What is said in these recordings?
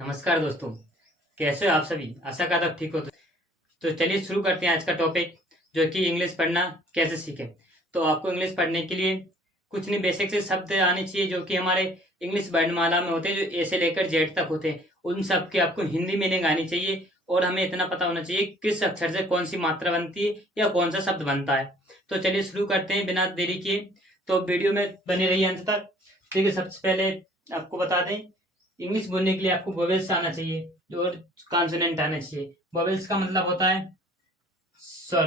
नमस्कार दोस्तों। कैसे हो आप सभी? आशा करता हूँ ठीक हो। तो चलिए शुरू करते हैं आज का टॉपिक, जो कि इंग्लिश पढ़ना कैसे सीखें। तो आपको इंग्लिश पढ़ने के लिए कुछ नहीं, बेसिक से शब्द आने चाहिए जो कि हमारे इंग्लिश वर्णमाला में होते हैं, जो ए से लेकर जेड तक होते हैं। उन सब की आपको हिंदी मीनिंग आनी चाहिए और हमें इतना पता होना चाहिए किस अक्षर से कौन सी मात्रा बनती है या कौन सा शब्द बनता है। तो चलिए शुरू करते हैं बिना देरी किए। तो वीडियो में बने रहिए अंत तक। देखिए, सबसे पहले आपको बता दें, इंग्लिश बोलने के लिए आपको वोवेल्स आना चाहिए और कॉन्सोनेंट आना चाहिए। वोवेल्स का मतलब होता है स्वर।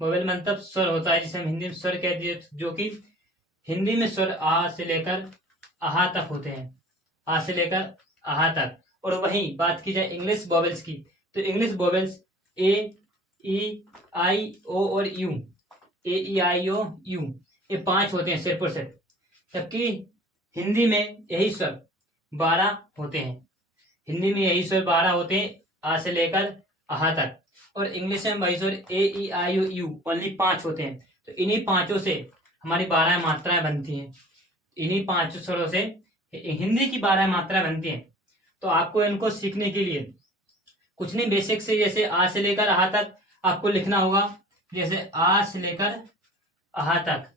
वोवेल मतलब स्वर होता है, जिसे हम हिंदी में स्वर कहते हैं, जो कि हिंदी में स्वर आ से लेकर आहा तक होते हैं। आ से लेकर आहा तक। और वहीं बात की जाए इंग्लिश वोवेल्स की, तो इंग्लिश वोवेल्स ए, ई, आई, ओ और you. A, E, I, O, you, ये 5 होते हैं सिर्फ और सिर्फ। जबकि हिंदी में यही स्वर 12 होते हैं। हिंदी में यही स्वर 12 होते हैं, आ से लेकर आहा तक। और इंग्लिश में वही स्वर ए, ई, आई, ओ, यू ओनली 5 होते हैं। तो इन्हीं पांचों से हमारी 12 मात्राएं बनती हैं। इन्हीं 5 स्वरों से हिंदी की 12 मात्राएं बनती हैं। तो आपको इनको सीखने के लिए कुछ नहीं, बेसिक से जैसे आ से लेकर आहा तक आपको लिखना होगा। जैसे आ से लेकर आहा तक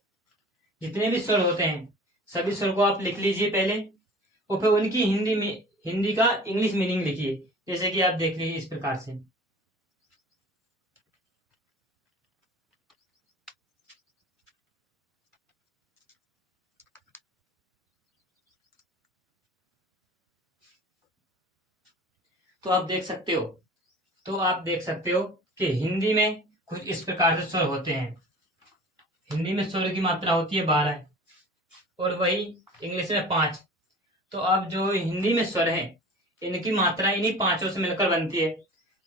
जितने भी स्वर होते हैं, सभी स्वर को आप लिख लीजिए पहले, और फिर उनकी हिंदी का इंग्लिश मीनिंग लिखिए। जैसे कि आप देख लीजिए इस प्रकार से। तो आप देख सकते हो कि हिंदी में कुछ इस प्रकार से स्वर होते हैं। हिंदी में स्वर की मात्रा होती है 12 और वही इंग्लिश में 5। तो अब जो हिंदी में स्वर है, इनकी मात्रा इन्हीं पांचों से मिलकर बनती है।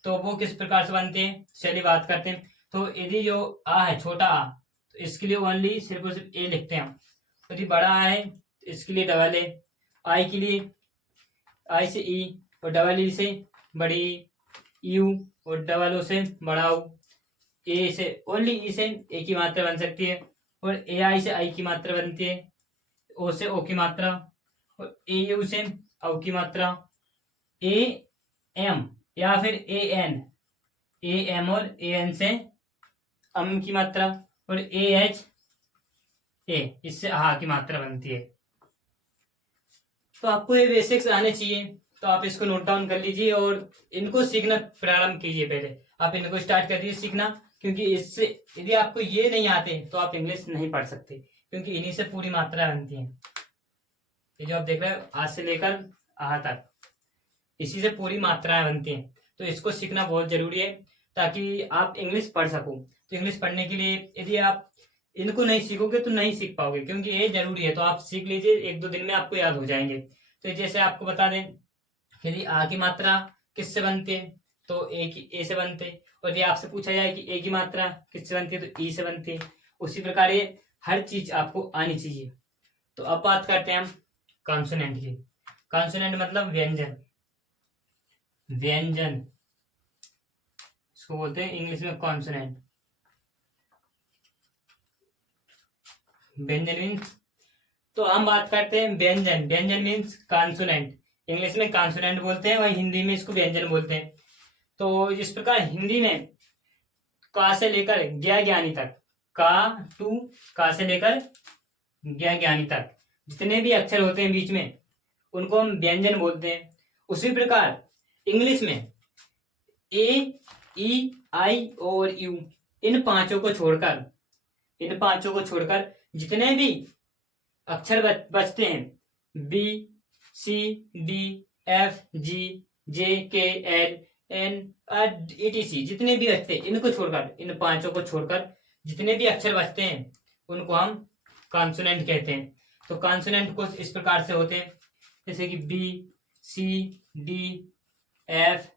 तो वो किस प्रकार से बनते हैं, चलिए बात करते हैं। तो यदि जो आ है, छोटा आ, तो इसके लिए ओनली सिर्फ और सिर्फ ए लिखते हैं हम। यदि बड़ा आ है तो इसके लिए डबल ए। आई के लिए आई से ई, और डबल ई से बड़ी यू, और डबल ओ से बड़ा ऊ। ए से ओनली ई से ए की मात्रा बन सकती है, और ए आई से आई की मात्रा बनती है, ओ से ओ की मात्रा, और ए यू से औ की मात्रा, ए एम या फिर ए एन, ए एम और ए एन से अम की मात्रा, और ए एच ए, इससे आहा की मात्रा बनती है। तो आपको ये बेसिक्स आने चाहिए। तो आप इसको नोट डाउन कर लीजिए और इनको सीखना प्रारंभ कीजिए। पहले आप इनको स्टार्ट कर दीजिए सीखना, क्योंकि इससे यदि आपको ये नहीं आते तो आप इंग्लिश नहीं पढ़ सकते, क्योंकि इन्हीं से पूरी मात्रा बनती है। ये जो आप देख रहे हैं आज से लेकर आहा तक, इसी से पूरी मात्राएं बनती हैं। तो इसको सीखना बहुत जरूरी है ताकि आप इंग्लिश पढ़ सको। तो इंग्लिश पढ़ने के लिए यदि आप इनको नहीं सीखोगे तो नहीं सीख पाओगे, क्योंकि ये जरूरी है। तो आप सीख लीजिए, 1-2 दिन में आपको याद हो जाएंगे। तो जैसे आपको बता दें, यदि आ की मात्रा किससे बनती है, तो ए से बनते हैं। और यदि आपसे पूछा जाए कि ए की मात्रा किससे बनती है, तो ई से बनती है। उसी प्रकार ये हर चीज आपको आनी चाहिए। तो अब बात करते हैं हम कॉन्सोनेंट की। कॉन्सोनेंट मतलब व्यंजन। व्यंजन इसको बोलते हैं इंग्लिश में कॉन्सोनेंट। व्यंजन मीन्स, तो हम बात करते हैं व्यंजन। व्यंजन मीन्स कॉन्सोनेंट। इंग्लिश में कॉन्सोनेंट बोलते हैं, वही हिंदी में इसको व्यंजन बोलते हैं। तो इस प्रकार हिंदी में का से लेकर ज्ञा ज्ञानी तक, का से लेकर ज्ञा ज्ञानी तक जितने भी अक्षर होते हैं बीच में, उनको हम व्यंजन बोलते हैं। उसी प्रकार इंग्लिश में ए, ई, आई और यू, इन पांचों को छोड़कर जितने भी अक्षर बचते हैं, बी, सी, डी, एफ, जी, जे, के, एल, एन, ETC, जितने भी बचते हैं, इनको छोड़कर, इन पांचों को छोड़कर जितने भी अक्षर बचते हैं उनको हम कॉन्सोनेंट कहते हैं। तो कॉन्सोनेंट को इस प्रकार से होते हैं, जैसे कि बी, सी, डी, एफ,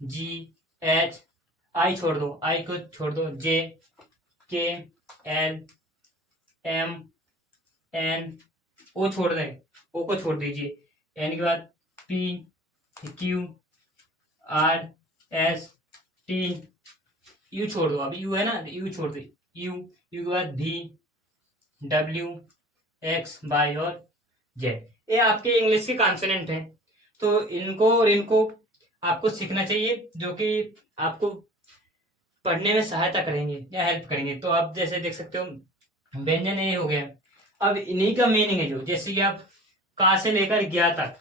जी, एच, आई छोड़ दो, आई को छोड़ दो, जे, के, एल, एम, एन, ओ छोड़ दें, ओ को छोड़ दीजिए, एन के बाद P, Q, R, S, T, U छोड़ दो, अभी यू है ना, यू छोड़ दो, यू, यू के बाद भी, डब्ल्यू, एक्स, वाई और जेड। ये आपके इंग्लिश के कॉन्सोनेंट हैं। तो इनको और इनको आपको सीखना चाहिए, जो कि आपको पढ़ने में सहायता करेंगे या हेल्प करेंगे। तो आप जैसे देख सकते हो व्यंजन ये हो गया। अब इन्हीं का मीनिंग है, जो जैसे कि आप का से लेकर ज्ञा तक,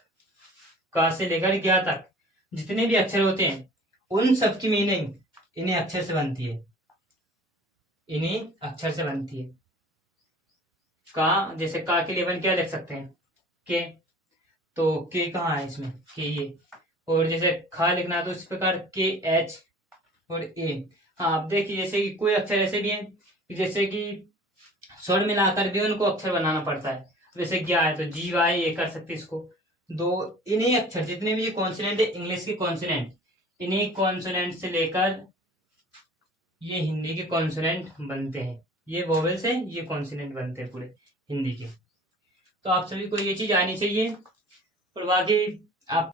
का से लेकर ज्ञा तक जितने भी अक्षर होते हैं उन सब की मीनिंग इन्हीं अक्षर से बनती है, इन्हीं अक्षर से बनती है। का, जैसे का के लिए अपन क्या लिख सकते हैं, के, तो के कहाँ है इसमें, के ये। और जैसे खा लिखना है तो इस प्रकार के एच और ए। हाँ, आप देखिए जैसे कि कोई अक्षर ऐसे भी हैं कि जैसे कि स्वर मिलाकर भी उनको अक्षर बनाना पड़ता है। जैसे ज्ञा है तो जी वाई ये कर सकते इसको। दो इन्हीं अक्षर जितने भी ये कॉन्सोनेंट है, इंग्लिश के कॉन्सोनेंट, इन्हीं कॉन्सोनेंट से लेकर ये हिंदी के कॉन्सोनेंट बनते हैं। ये वोवेल से ये कॉन्सोनेंट बनते हैं पूरे हिंदी के। तो आप सभी को ये चीज आनी चाहिए। और बाकी आप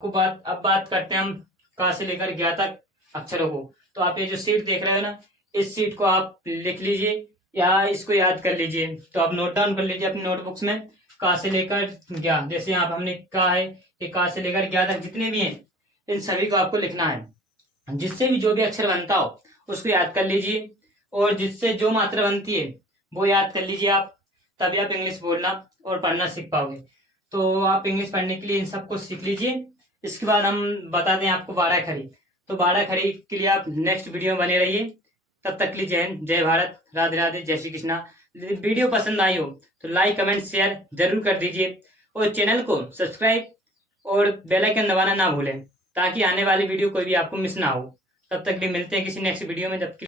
को बात करते हैं हम का से लेकर ज्ञा तक अक्षरों को। तो आप ये जो सीट देख रहे हो ना, इस सीट को आप लिख लीजिए या इसको याद कर लीजिए। तो आप नोट डाउन कर लीजिए अपनी नोटबुक्स में, का से लेकर ज्ञा। जैसे यहाँ हमने का है, ये का से लेकर ज्ञा तक जितने भी हैं इन सभी को आपको लिखना है। जिससे भी जो भी अक्षर बनता हो उसको याद कर लीजिए, और जिससे जो मात्रा बनती है वो याद कर लीजिए आप, तभी आप इंग्लिश बोलना और पढ़ना सीख पाओगे। तो आप इंग्लिश पढ़ने के लिए इन सबको सीख लीजिए। इसके बाद हम बता दें आपको 12 खड़ी। तो 12 खड़ी के लिए आप नेक्स्ट वीडियो में बने रहिए। तब तक के लिए जय हिंद, जय भारत, राधे राधे, जय श्री कृष्णा। वीडियो पसंद आई हो तो लाइक कमेंट शेयर जरूर कर दीजिए, और चैनल को सब्सक्राइब और बेल आइकन दबाना ना भूलें, ताकि आने वाली वीडियो कोई भी आपको मिस ना हो। तब तक के लिए मिलते हैं किसी नेक्स्ट वीडियो में। जब